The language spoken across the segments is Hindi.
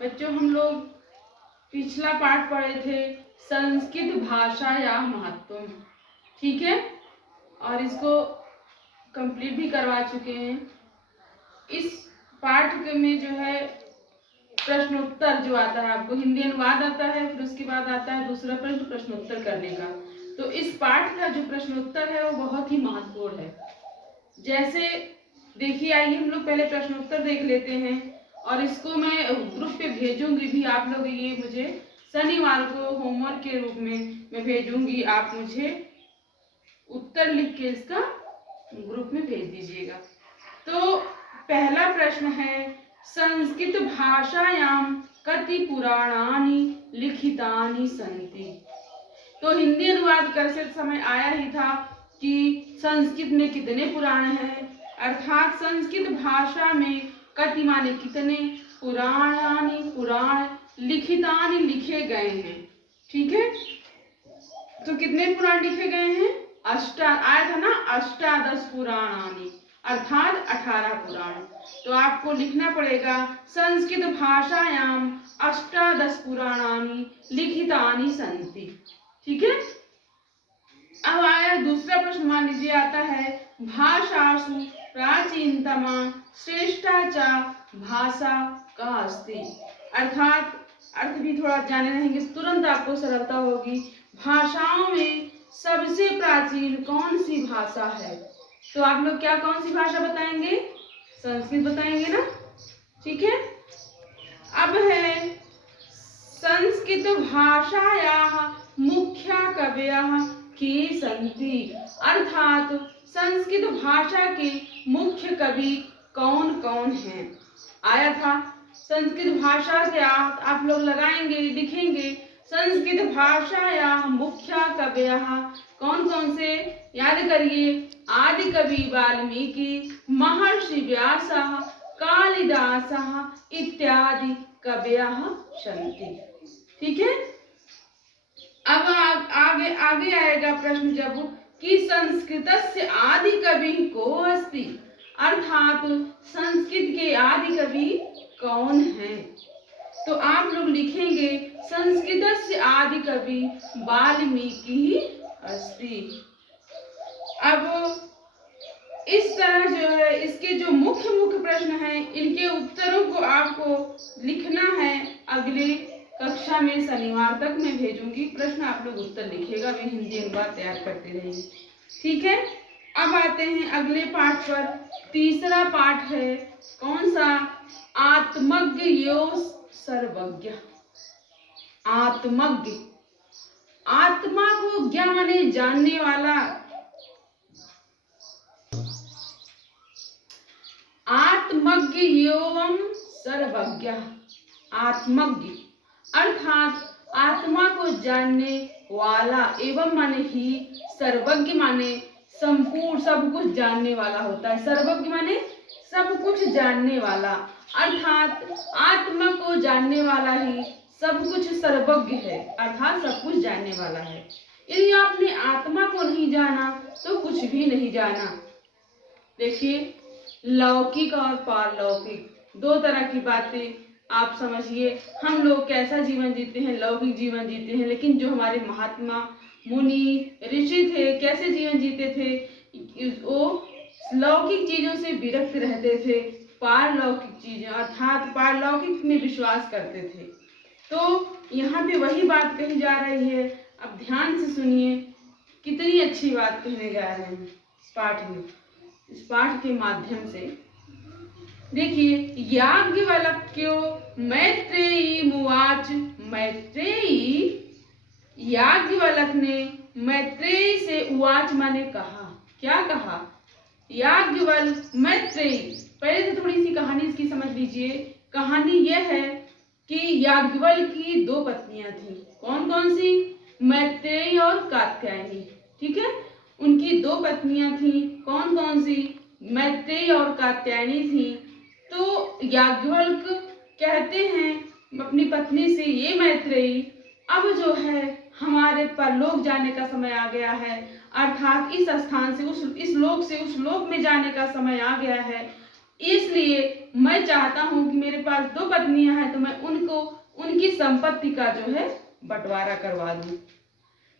बच्चों हम लोग पिछला पाठ पढ़े थे संस्कृत भाषा या महत्व, ठीक है, और इसको कंप्लीट भी करवा चुके हैं। इस पाठ में जो है प्रश्नोत्तर जो आता है, आपको हिंदी अनुवाद आता है, फिर उसके बाद आता है दूसरा प्रश्न प्रश्नोत्तर करने का। तो इस पाठ का जो प्रश्नोत्तर है वो बहुत ही महत्वपूर्ण है। जैसे देखिए, आइए हम लोग पहले प्रश्नोत्तर देख लेते हैं और इसको मैं ग्रुप पे भेजूंगी भी। आप लोग ये मुझे शनिवार को होमवर्क के रूप में मैं भेजूंगी, आप मुझे उत्तर लिख के इसका ग्रुप में भेज दीजिएगा। तो पहला प्रश्न है संस्कृत भाषायां कति पुराणानि लिखितानि सन्ति। तो हिंदी अनुवाद करते समय आया ही था कि संस्कृत में कितने पुराण हैं, अर्थात संस्कृत भाषा में कति माने कितने, पुराणानि पुराण, लिखितानि लिखे गए हैं, ठीक है। तो कितने पुराण लिखे गए हैं? आया था ना, अष्टादश पुराणानि, अर्थात 18 पुराण। तो आपको लिखना पड़ेगा संस्कृत भाषायां अष्टादश पुराणानि लिखितानि सन्ति, ठीक है। अब आया दूसरा प्रश्न, मान लीजिए आता है भाषासु प्राचीनतमा श्रेष्ठा च भाषा का अस्ति, अर्थात अर्थ भी थोड़ा जाने रहेंगे, तुरंत आपको सरलता होगी। भाषाओं में सबसे प्राचीन कौन सी भाषा है? तो आप लोग क्या कौन सी भाषा बताएंगे? संस्कृत बताएंगे ना, ठीक है। अब है संस्कृत भाषायाः मुख्या कवयः के सन्ति, अर्थात संस्कृत भाषा के मुख्य कवि कौन कौन हैं? आया था संस्कृत भाषा से आप लोग लगाएंगे, लिखेंगे संस्कृत भाषायाः मुख्या कवयः कौन कौन से, याद करिए, आदि कवि वाल्मीकि, महर्षि व्यासः, कालिदासः इत्यादि कवयः सन्ति, ठीक है। अब आगे आएगा प्रश्न जब कि संस्कृतस्य आदि कवि को अस्ति, अर्थात संस्कृत के आदि कवि कौन हैं? तो आप लोग लिखेंगे संस्कृतस्य आदि कवि वाल्मीकि अस्ति। अब इस तरह जो है इसके जो मुख्य प्रश्न हैं, इनके उत्तरों को आपको लिखना है। अगले कक्षा में शनिवार तक मैं भेजूंगी प्रश्न, आप लोग उत्तर लिखेगा, वे हिंदी अनुवाद तैयार करते रहेंगे, ठीक है। अब आते हैं अगले पाठ पर। तीसरा पाठ है कौन सा? आत्मज्ञ यो सर्वज्ञ। आत्मज्ञ, आत्मा को ज्ञ माने जानने वाला, आत्मज्ञ एवं सर्वज्ञ। आत्मज्ञ अर्थात आत्मा को जानने वाला, एवं माने ही, सर्वज्ञ माने संपूर्ण सब कुछ जानने वाला होता है। सर्वज्ञ माने सब कुछ जानने वाला, अर्थात आत्मा को जानने वाला ही सब कुछ सर्वज्ञ है, अर्थात सब कुछ जानने वाला है। यदि आपने आत्मा को नहीं जाना तो कुछ भी नहीं जाना। देखिए, लौकिक और पारलौकिक दो तरह की बातें आप समझिए। हम लोग कैसा जीवन जीते हैं? लौकिक जीवन जीते हैं, लेकिन जो हमारे महात्मा मुनि ऋषि थे कैसे जीवन जीते थे? वो लौकिक चीजों से विरक्त रहते थे, पारलौकिक चीजें अर्थात पारलौकिक में विश्वास करते थे। तो यहाँ पे वही बात कही जा रही है। अब ध्यान से सुनिए, कितनी अच्छी बात कहने जा रहे हैं इस पाठ में, इस पाठ के माध्यम से। देखिए, याज्ञवल्क्यो मैत्रेयी मुवाच। मैत्रेयी, याज्ञवल्क्य ने मैत्रेयी से उवाच माने कहा, क्या कहा? याज्ञवल्क्य मैत्रेयी। पहले तो थोड़ी सी कहानी इसकी समझ लीजिए। कहानी यह है कि याज्ञवल्क्य की दो पत्नियां थी। कौन कौन सी? मैत्रेयी और कात्यायनी, ठीक है। उनकी दो पत्नियां थी। कौन कौन सी? मैत्रेयी और कात्यायनी थी। तो याज्ञवल्क्य कहते हैं अपनी पत्नी से, ये मैत्रेयी, अब जो है हमारे परलोक जाने का समय आ गया है, अर्थात इस स्थान से इस लोक से उस लोक में जाने का समय आ गया है, इसलिए मैं चाहता हूँ कि मेरे पास 2 पत्नियां हैं तो मैं उनको उनकी संपत्ति का जो है बंटवारा करवा दूं,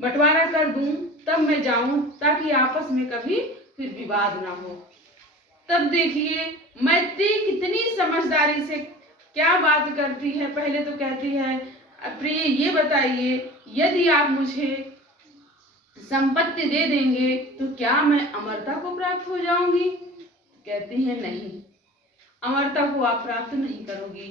बंटवारा कर दूं, तब मैं जाऊं, ताकि आपस में कभी फिर विवाद ना हो। तब देखिए मैत्री कितनी समझदारी से क्या बात करती है। पहले तो कहती है, प्रिय ये बताइए, यदि आप मुझे संपत्ति दे देंगे तो क्या मैं अमरता को प्राप्त हो जाऊंगी? कहती है नहीं, अमरता को आप प्राप्त नहीं करोगी।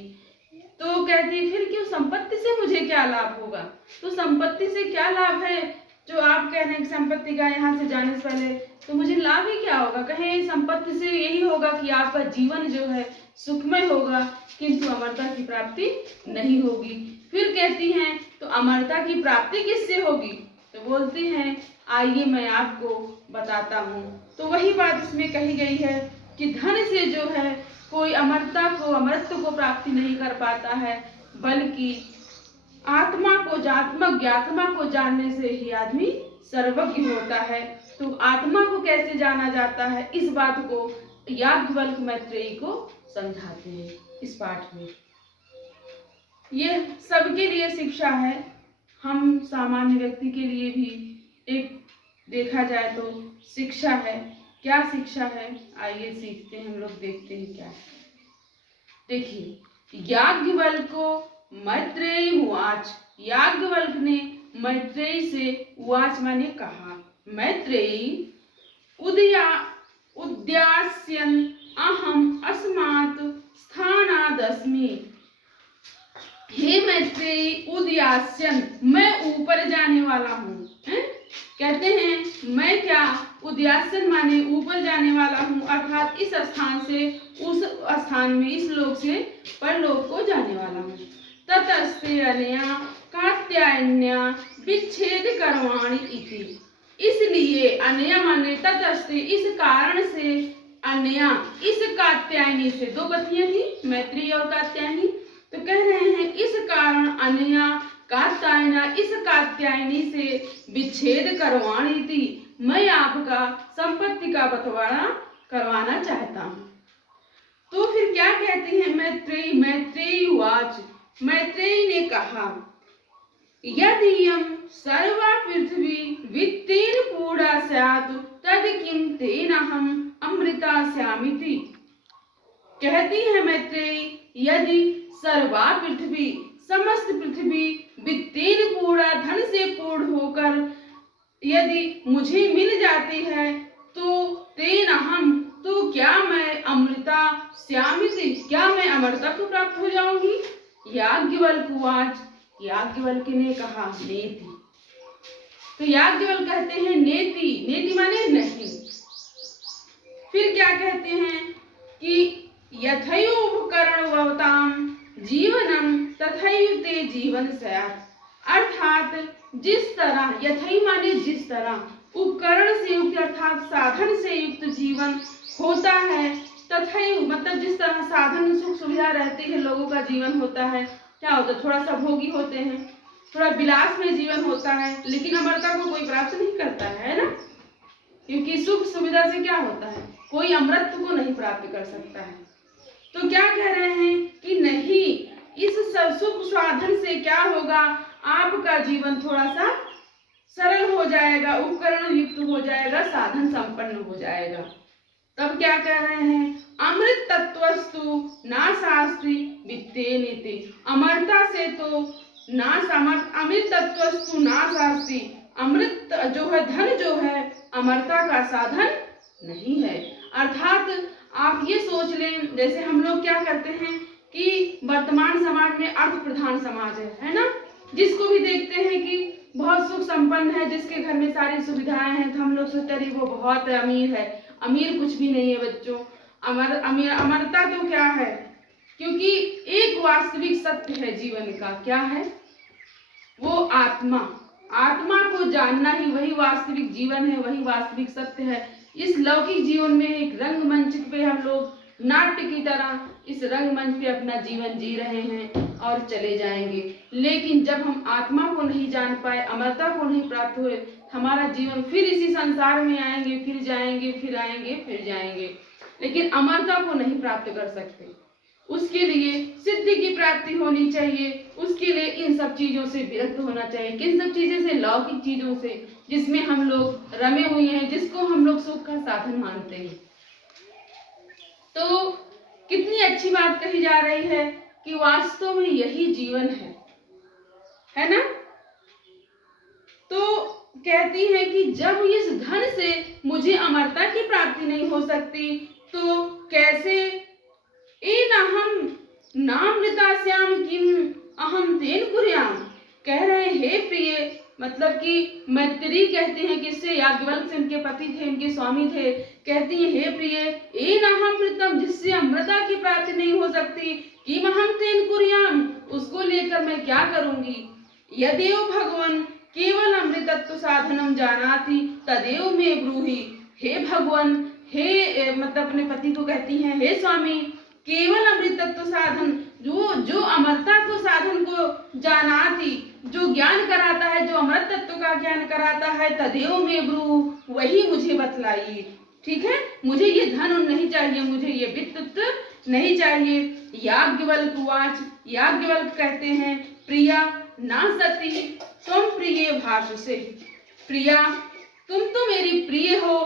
तो कहती फिर क्यों, संपत्ति से मुझे क्या लाभ होगा? तो संपत्ति से क्या लाभ है जो आप कह रहे हैं कि संपत्ति का यहाँ से जाने से पहले, तो मुझे लाभ ही क्या होगा? कहें संपत्ति से यही होगा कि आपका जीवन जो है सुखमय होगा, किंतु अमरता की प्राप्ति नहीं होगी। फिर कहती हैं तो अमरता की प्राप्ति किससे होगी? तो बोलती हैं आइए मैं आपको बताता हूँ। तो वही बात इसमें कही गई है कि धन से जो है कोई अमरता को, अमरत्व को प्राप्ति नहीं कर पाता है, बल्कि आत्मा को जानने से ही आदमी सर्वज्ञ होता है। तो आत्मा को कैसे जाना जाता है, इस बात को याज्ञवल्क्य मैत्रेयी को समझाते हैं इस पाठ में। ये सबके लिए शिक्षा है, हम सामान्य व्यक्ति के लिए भी एक देखा जाए तो शिक्षा है। क्या शिक्षा है, आइए सीखते हैं हम लोग, देखते हैं क्या है। देखिए याज्ञवल्क्यो मैत्रेयी उवाच, याज्ञवल्क ने मैत्रेयी से उवाच माने कहा, मैत्रेयी उद्यास्यन् अहम अस्मात् स्थानादस्मि। हे मैत्रेयी उद्यास्यन्, मैं ऊपर जाने वाला हूँ। कहते हैं मैं क्या, उद्यासन माने ऊपर जाने वाला हूँ, अर्थात इस स्थान से उस स्थान में, इस लोक से परलोक को जाने वाला हूँ। ततस्ते अनया कात्यायन्या विच्छेद करवाणी इति, इसलिए अनया माने ततस्ते, इस कारण से, अनया इस कात्यायनी से, 2 पत्नियां थी मैत्रेयी और कात्यायनी, तो कह रहे हैं इस कारण अनया कात्यायना, इस कात्यायनी से विच्छेद करवाणी थी, मैं आपका संपत्ति का बंटवारा करवाना चाहता हूँ। तो फिर क्या कहती है मैत्रेयी उवाच, मैत्रेयी ने कहा, यदि सर्वा पृथ्वी वित्तेन पूर्णा स्यात् तद किं तेनाहम् अमृता स्यामिति। कहती है मैत्रेयी, यदि सर्वा पृथ्वी, समस्त पृथ्वी वित्तेन पूर्णा, धन से पूर्ण होकर यदि मुझे मिल जाती है, तो तेनाहम्, तो क्या मैं अमृता स्यामिति, क्या मैं अमरता को प्राप्त हो जाऊंगी? याज्ञवल्क्य उवाच, याज्ञवल्क्य ने कहा नेति। तो याज्ञवल्क्य कहते हैं नेति, नेति माने नहीं। फिर क्या कहते हैं कि यथैवोपकरणवतां जीवनम तथैव ते जीवन स्यात्, अर्थात जिस तरह, यथै माने जिस तरह, उपकरण से युक्त अर्थात साधन से युक्त जीवन होता है, तथैव मतलब जिस तरह साधन सुख सुविधा रहती है, लोगों का जीवन होता है, क्या होता है, थोड़ा सा भोगी होते हैं, थोड़ा विलास में जीवन होता है, लेकिन अमरता को कोई प्राप्त नहीं करता है ना, क्योंकि सुख सुविधा से क्या होता है, कोई अमृत को नहीं प्राप्त कर सकता है। तो क्या कह रहे हैं कि नहीं, इस सुख साधन से क्या होगा, आपका जीवन थोड़ा सा सरल हो जाएगा, उपकरण युक्त हो जाएगा, साधन संपन्न हो जाएगा। तब क्या कह रहे हैं, अमृत तत्वस्तु नाशास्ति वित्तेन इति, अमरता से तो नाश, अमृत तत्वस्तु नाशास्ति, अमृत जो है, धन जो है, अमरता का साधन नहीं है। अर्थात आप ये सोच लें, जैसे हम लोग क्या करते हैं कि वर्तमान समाज में अर्थ प्रधान समाज है ना, जिसको भी देखते हैं कि बहुत सुख संपन्न है, जिसके घर में सारी सुविधाएं हैं, तो हम लोग सोचते हैं वो बहुत अमीर है। अमीर कुछ भी नहीं है बच्चों, अमरता तो क्या है, क्योंकि एक वास्तविक सत्य है जीवन का, क्या है वो, आत्मा, आत्मा को जानना ही वही वास्तविक जीवन है, वही वास्तविक सत्य है। इस लौकिक जीवन में एक रंगमंच पे हम लोग नाट्य की तरह इस रंगमंच पे अपना जीवन जी रहे हैं और चले जाएंगे, लेकिन जब हम आत्मा को नहीं जान पाए, अमरता को नहीं प्राप्त हुए, हमारा जीवन फिर इसी संसार में आएंगे, फिर जाएंगे, फिर आएंगे, फिर जाएंगे, लेकिन अमरता को नहीं प्राप्त कर सकते। उसके लिए सिद्धि की प्राप्ति होनी चाहिए, उसके लिए इन सब चीजों से विरक्त होना चाहिए। किन सब चीजों से? लौकिक चीजों से, जिसमें हम लोग रमे हुए हैं, जिसको हम लोग सुख का साधन मानते हैं। तो कितनी अच्छी बात कही जा रही है कि वास्तव में यही जीवन है ना। तो कहती है कि जब इस धन से मुझे अमरता की प्राप्ति नहीं हो सकती, तो कैसे एनाहम नामृतास्याम किम अहम तेन कुर्याम। कह रहे हैं हे प्रिय, मतलब कि मैत्री कहते हैं किससे? याज्ञवल्क्य से, उनके पति थे, उनके स्वामी थे। कहती है हे प्रिय, एनाहम मृतम, जिससे अमृता की प्राप्ति नहीं हो सकती, किम अहम तेन कुर्याम, उसको लेकर मैं क्या करूंगी। यदेव भगवान केवल अमृतत्व साधनम जानाति तदेव में ब्रूहि। हे भगवान, हे मतलब अपने पति को कहती हैं, हे स्वामी, केवल अमृतत्व साधन, जो अमरता को साधन को जानाति, जो ज्ञान कराता है, जो अमृत तत्व का ज्ञान कराता है, तदेव में ब्रू, वही मुझे बतलाइए। ठीक है, मुझे ये धन नहीं चाहिए, मुझे ये वित्त नहीं चाहिए। याज्ञवल्क्य उवाच, याज्ञवल्क्य कहते हैं, प्रिया ना सती तुम प्रिय भाषसे। प्रिया, तुम तो मेरी प्रिय हो,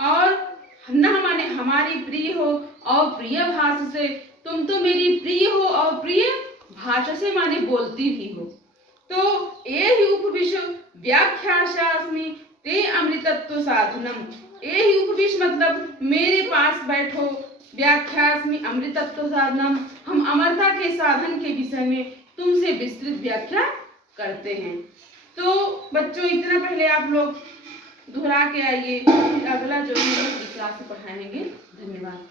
और न माने हमारी प्रिय हो, और प्रिय भाषा से, तुम तो मेरी प्रिय हो और प्रिय भाषा से माने बोलती भी हो। तो एहि उपविश व्याख्यास्मि ते अमृतत्व साधनम। एहि उपविश मतलब मेरे पास बैठो, व्याख्यास्मि अमृतत्व साधनम, हम अमरता के साधन के विषय में तुमसे विस्तृत व्याख्या करते हैं। तो बच्चों, इतना पहले आप लोग दोहरा के आइए, अगला जो है क्लास में पढ़ाएंगे। धन्यवाद।